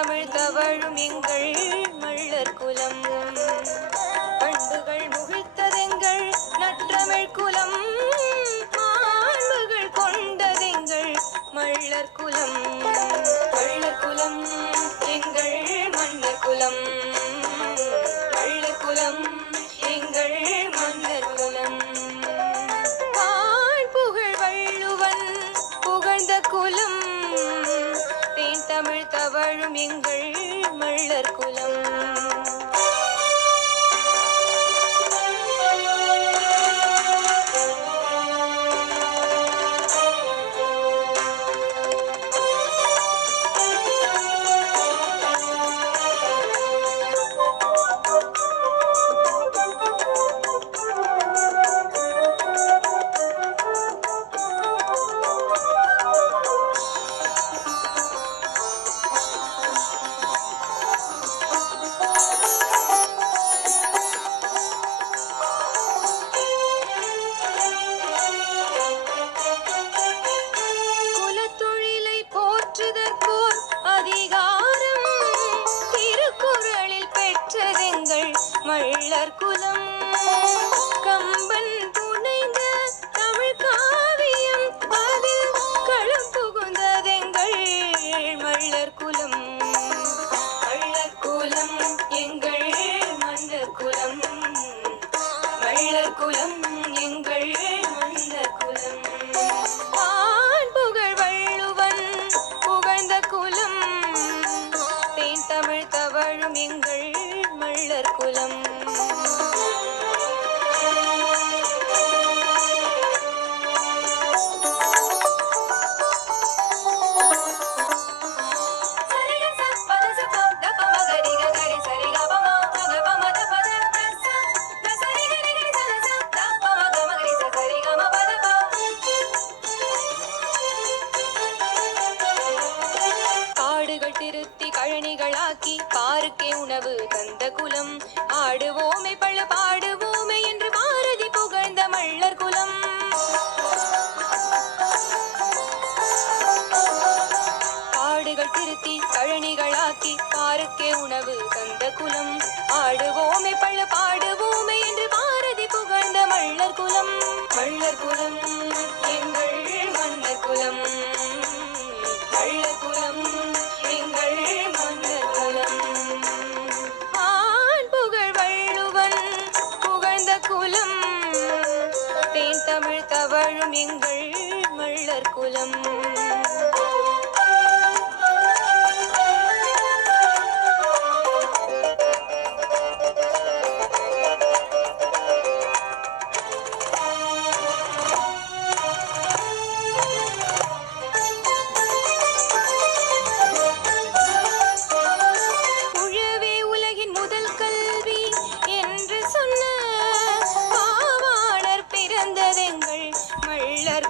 தமிழ் தவழும் எங்கள் மள்ளர் குலம். பண்புகள் முகிழ்த்ததெங்கள் நற்றமிழ் குலம். மாண்புகள் கொண்டதெங்கள் மள்ளர் குலம். மள்ளர் குலம் எங்கள் மன்னர் குலம். மள்ளர் குலம் எங்கள் மன்னர் குலம். புகழ் வள்ளுவன் புகழ்ந்த குலம். தேன் தமிழ் தவழும் எங்கள் மள்ளர் குலம். மள்ளர் குலம் கம்பன் புனைந்த தமிழ் காவியம் அதில் களம் புகுந்ததெங்கள் மள்ளர் குலம். மள்ளர் குலம் எங்கள் மன்னர் குலம். மள்ளர் குலம் எங்கள் மன்னர் குலம். புகழ் வள்ளுவன் புகழ்ந்த குலம். தேன் தமிழ் தவழும் எங்கள் மள்ளர் குலம். திருத்தி கழனிகளாக்கி பாருக்கே உணவு தந்த குலம். ஆடுவோமே பள்ள பாடுவோமே என்று பாரதி புகழ்ந்த மள்ளர் குலம். காடுகள் திருத்தி கழனிகளாக்கி பாருக்கே உணவு தந்த குலம். ஆடுவோமே பள்ள பாடுவோமே என்று பாரதி புகழ்ந்த மள்ளர் குலம். மள்ளர் குலம் எங்கள் மன்னர் குலம். மள்ளர் குலம் எங்கள் மன்னர் குலம். புகழ் வள்ளுவன் புகழ்ந்த குலம். தேன் தமிழ் தவழும் எங்கள் மள்ளர் குலம்.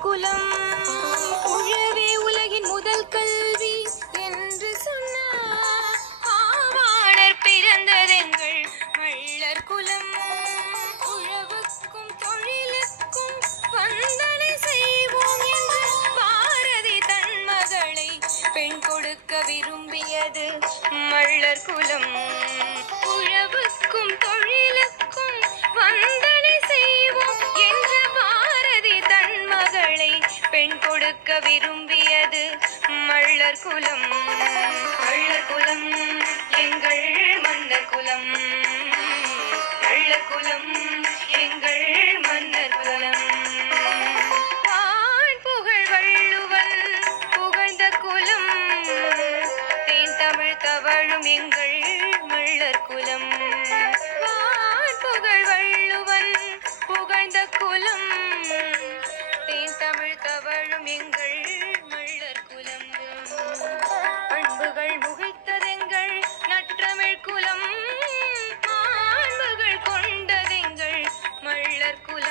குலம் உழவே உலகின் முதல் கல்வி என்று சொன்ன பாவாணர் பிறந்ததெங்கள் மள்ளர் குலம். உழவுக்கும் தொழிலுக்கும் வந்தனை செய்வோம் என்று பாரதி தன் மகளை பெண் கொடுக்க விரும்பியது மள்ளர் குலம். உழவுக்கும் தொழிலுக்கும் வந்தனை செய்வோம் என்று பாரதி தன் மகளை பெண் கொடுக்க விரும்பியது மள்ளர் குலம். மள்ளர் குலம் எங்கள் மன்னர் குலம். மள்ளர் குலம் எங்கள் மன்னர் குலம். புகழ் வள்ளுவன் புகழ்ந்த குலம். தேன் தமிழ் தவழும் எங்கள் மள்ளர் குலம். புகழ் வள்ளுவன் புகழ்ந்த குலம். தேன் தமிழ் தவழும் எங்கள் மள்ளர் குலம். பண்புகள் முகிழ்த்ததெங்கள் நற்றமிழ் குலம். மாண்புகள் கொண்டதெங்கள் மள்ளர் குலம்.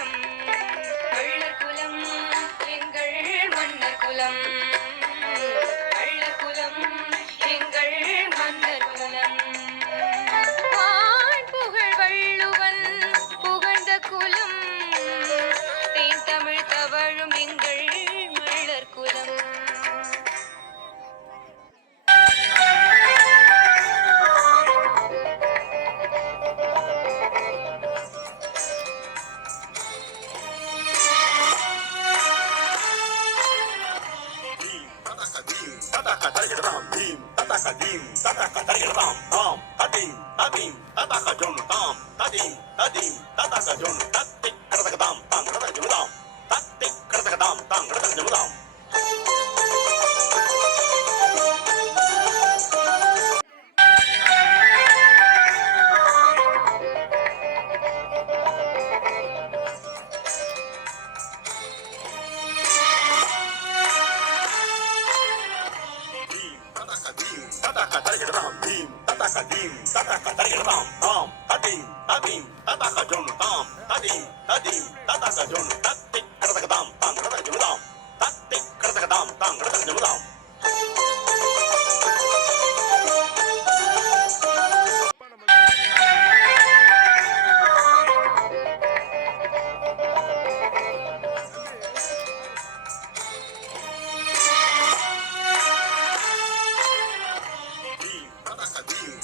தரிகிடதாம் தீம் ததக தீம் ததக தரிகிடதாம் தாம் ததீம் ததீம் ததக ஜொன்னு தாம் ததீம் ததீம் ததக ஜொன்னு தத்தி கடதகதாம் தாங்கடத ஜமுதாம் தத்தி கடதகதாம் தாங்கடத ஜமுதாம் ததக தரிகிடதாம் தீம் ததக தீம் ததக தரிகிடதாம் தாம் ததீம் ததீம் ததக ஜொன்னு தாம் ததீம் ததீம் ததக ஜொன்னு தத்தி கடதகதாம் தாங்கடத ஜமுதாம் தத்தி கடதகதாம் தாங்கடத ஜமுதாம்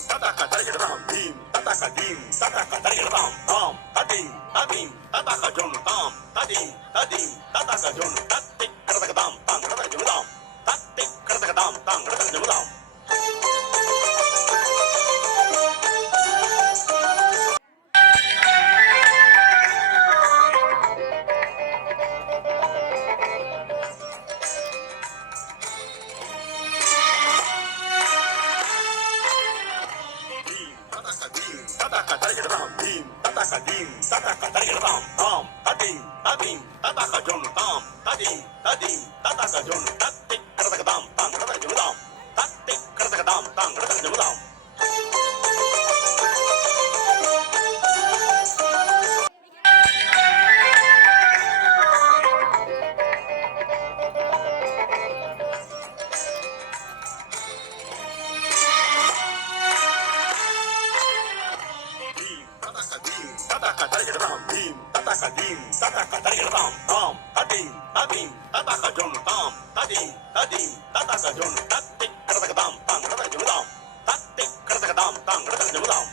ததக தரிகிடதாம் தீம் ததக தீம் ததக தரிகிடதாம் தாம் ததீம் ததீம் ததக ஜொன்னு தாம் ததீம் ததீம் ததக ஜொன்னு தத்தி கடதகதாம் தாங்கடத ஜமுதாம் தத்தி கடதகதாம் தாங்கடத ஜமுதாம் ததக தரிகிடதாம் தீம் ததக தீம் ததக தரிகிடதாம் தாம் ததீம் ததீம் ததக ஜொன்னு தாம் ததீம் ததீம் ததக ஜொன்னு தத்தி கடதகதாம் தாங்கடத ஜமுதாம் தத்தி கடதகதாம் தாங்கடத ஜமுதாம் ததக தரிகிடதாம் தீம் ததக தீம் ததக தரிகிடதாம் தாம் ததீம் ததீம் ததக ஜொன்னு தாம் ததீம் ததீம் ததக ஜொன்னு தத்தி கடதகதாம் தாங்கடத ஜமுதாம் தத்தி கடதகதாம் தாங்கடத ஜமுதாம்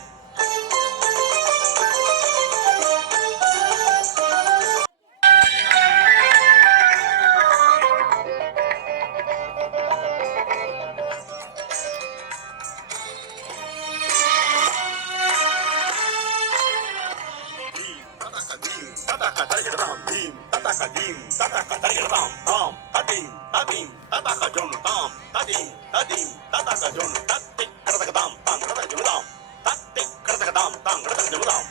ததக தரிகிடதாம் தீம் ததக தீம் ததக தரிகிடதாம் தாம் ததீம் ததீம் ததக ஜொன்னு தாம் ததீம் ததீம் ததக ஜொன்னு தத்தி கடதகதாம் தாங்கடத ஜமுதாம் தத்தி கடதகதாம் தாங்கடத ஜமுதாம்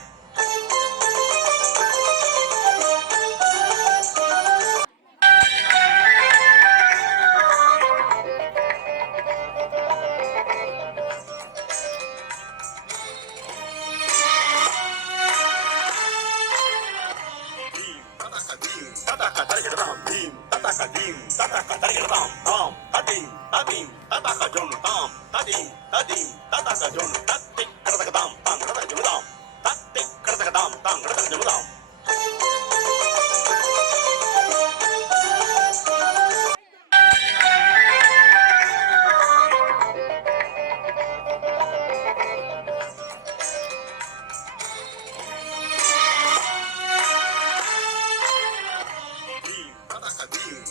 ததக தரிகிடதாம் தீம் ததக தீம் ததக தரிகிடதாம் தாம் ததீம் ததீம் ததக ஜொன்னு தாம் ததீம் ததீம் ததக ஜொன்னு தத்தி கடதகதாம் தாங்கடத ஜமுதாம் தத்தி கடதகதாம் தாங்கடத ஜமுதாம்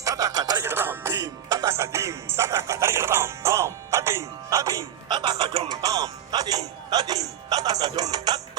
ததக தரிகிடதாம் தீம் ததக தீம் ததக தரிகிடதாம் தாம் ததீம் ததீம் ததக ஜொன்னு தாம் ததீம் ததீம் ததக ஜொன்னு தத்தி